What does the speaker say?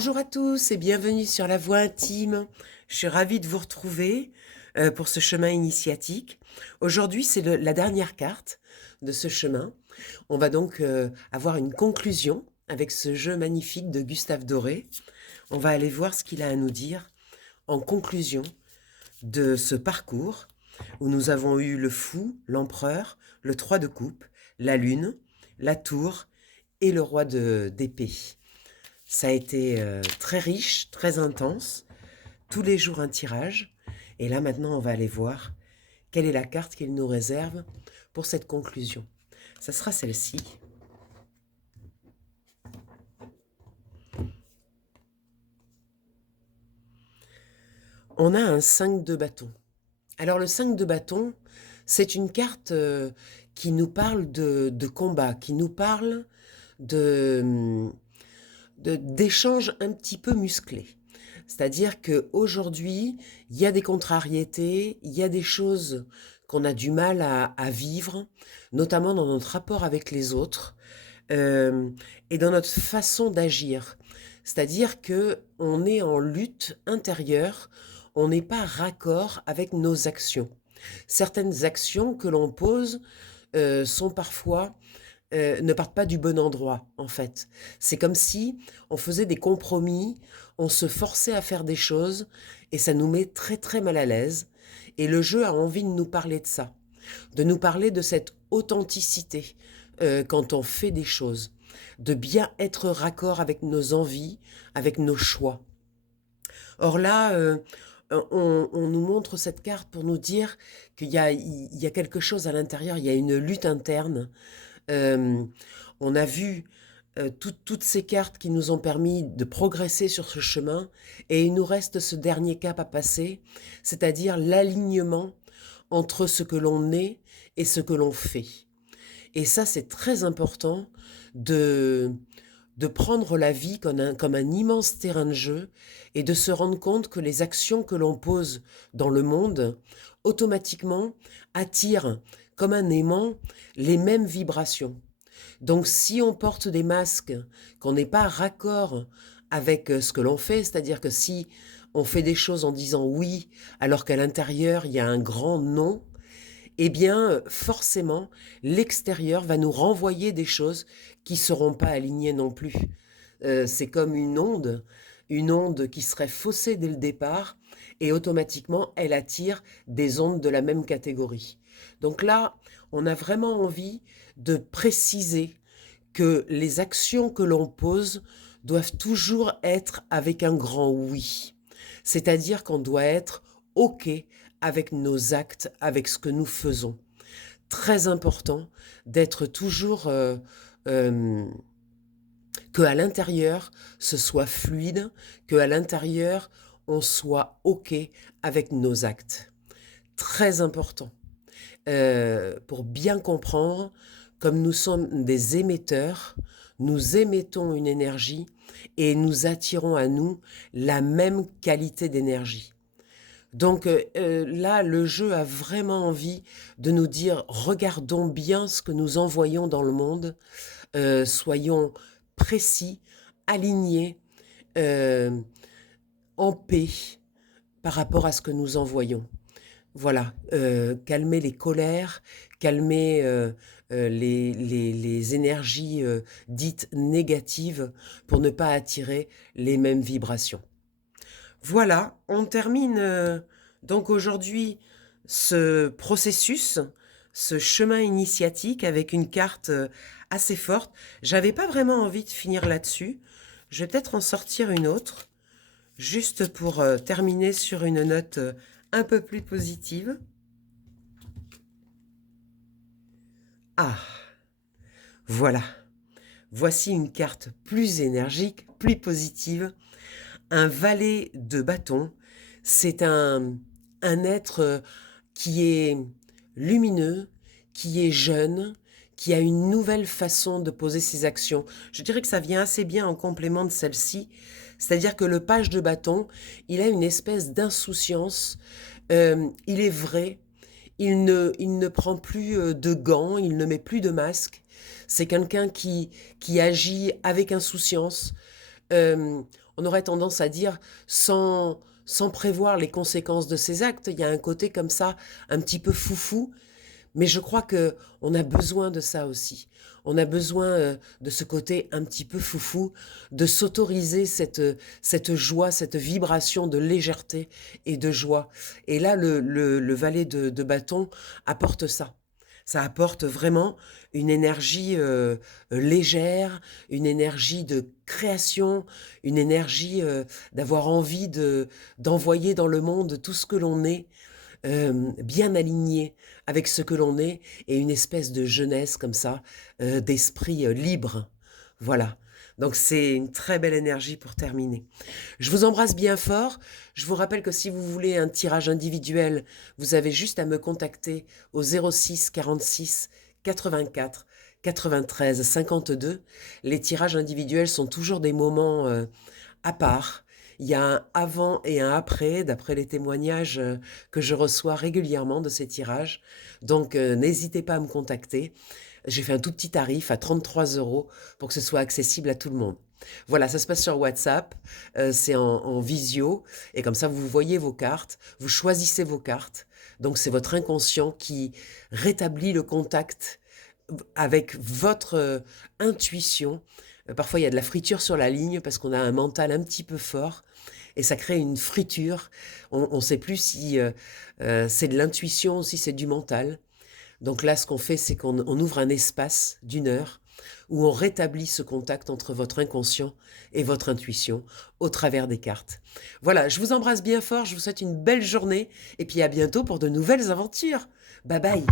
Bonjour à tous et bienvenue sur La Voix intime. Je suis ravie de vous retrouver pour ce chemin initiatique. Aujourd'hui, c'est la dernière carte de ce chemin. On va donc avoir une conclusion avec ce jeu magnifique de Gustave Doré. On va aller voir ce qu'il a à nous dire en conclusion de ce parcours où nous avons eu le fou, l'empereur, le 3 de coupe, la lune, la tour et le roi d'épée. Ça a été très riche, très intense, tous les jours un tirage. Et là maintenant, on va aller voir quelle est la carte qu'il nous réserve pour cette conclusion. Ça sera celle-ci. On a un 5 de bâton. Alors le 5 de bâton, c'est une carte qui nous parle de combat, qui nous parle de, d'échanges un petit peu musclés. C'est-à-dire qu'aujourd'hui, il y a des contrariétés, il y a des choses qu'on a du mal à vivre, notamment dans notre rapport avec les autres et dans notre façon d'agir. C'est-à-dire qu'on est en lutte intérieure, on n'est pas raccord avec nos actions. Certaines actions que l'on pose sont parfois ne partent pas du bon endroit, en fait. C'est comme si on faisait des compromis, on se forçait à faire des choses, et ça nous met très très mal à l'aise. Et le jeu a envie de nous parler de ça, de nous parler de cette authenticité quand on fait des choses, de bien être raccord avec nos envies, avec nos choix. Or là, on nous montre cette carte pour nous dire qu'il y a quelque chose à l'intérieur, il y a une lutte interne. Euh, on a vu toutes ces cartes qui nous ont permis de progresser sur ce chemin et il nous reste ce dernier cap à passer, c'est-à-dire l'alignement entre ce que l'on est et ce que l'on fait. Et ça, c'est très important de, de prendre la vie comme un immense terrain de jeu et de se rendre compte que les actions que l'on pose dans le monde, automatiquement, attirent comme un aimant les mêmes vibrations. Donc si on porte des masques, qu'on n'est pas raccord avec ce que l'on fait, c'est-à-dire que si on fait des choses en disant oui, alors qu'à l'intérieur il y a un grand non, eh bien forcément l'extérieur va nous renvoyer des choses qui ne seront pas alignées non plus. C'est comme une onde qui serait faussée dès le départ, et automatiquement elle attire des ondes de la même catégorie. Donc là, on a vraiment envie de préciser que les actions que l'on pose doivent toujours être avec un grand oui. C'est-à-dire qu'on doit être OK avec nos actes, avec ce que nous faisons. Très important d'être toujours euh, que à l'intérieur ce soit fluide, que à l'intérieur on soit OK avec nos actes. Très important pour bien comprendre, comme nous sommes des émetteurs, nous émettons une énergie et nous attirons à nous la même qualité d'énergie. Donc là, le jeu a vraiment envie de nous dire, regardons bien ce que nous envoyons dans le monde, soyons précis, alignés, euh, en paix par rapport à ce que nous envoyons. Voilà, calmer les colères, calmer les énergies dites négatives pour ne pas attirer les mêmes vibrations. Voilà, on termine donc aujourd'hui ce processus, ce chemin initiatique avec une carte assez forte. J'avais pas vraiment envie de finir là-dessus. Je vais peut-être en sortir une autre, juste pour terminer sur une note un peu plus positive. Ah, voilà. Voici une carte plus énergique, plus positive. Un valet de bâton, c'est un être qui est lumineux, qui est jeune, qui a une nouvelle façon de poser ses actions. Je dirais que ça vient assez bien en complément de celle-ci. C'est-à-dire que le page de bâton, il a une espèce d'insouciance. Il est vrai, il ne prend plus de gants, il ne met plus de masque. C'est quelqu'un qui agit avec insouciance. Euh, on aurait tendance à dire sans prévoir les conséquences de ses actes. Il y a un côté comme ça, un petit peu foufou, mais je crois que on a besoin de ça aussi. On a besoin de ce côté un petit peu foufou, de s'autoriser cette joie, cette vibration de légèreté et de joie. Et là, le valet de bâton apporte ça. Ça apporte vraiment une énergie légère, une énergie de création, une énergie d'avoir envie d'envoyer dans le monde tout ce que l'on est, bien aligné avec ce que l'on est, et une espèce de jeunesse comme ça, d'esprit libre. Voilà. Donc c'est une très belle énergie pour terminer. Je vous embrasse bien fort. Je vous rappelle que si vous voulez un tirage individuel, vous avez juste à me contacter au 06 46 84 93 52. Les tirages individuels sont toujours des moments à part. Il y a un avant et un après, d'après les témoignages que je reçois régulièrement de ces tirages. Donc, n'hésitez pas à me contacter. J'ai fait un tout petit tarif à 33 € pour que ce soit accessible à tout le monde. Voilà, ça se passe sur WhatsApp, c'est en visio, et comme ça, vous voyez vos cartes, vous choisissez vos cartes. Donc, c'est votre inconscient qui rétablit le contact avec votre intuition. Parfois, il y a de la friture sur la ligne parce qu'on a un mental un petit peu fort et ça crée une friture. On ne sait plus si c'est de l'intuition ou si c'est du mental. Donc là, ce qu'on fait, c'est qu'on ouvre un espace d'1 heure où on rétablit ce contact entre votre inconscient et votre intuition au travers des cartes. Voilà, je vous embrasse bien fort, je vous souhaite une belle journée et puis à bientôt pour de nouvelles aventures. Bye bye.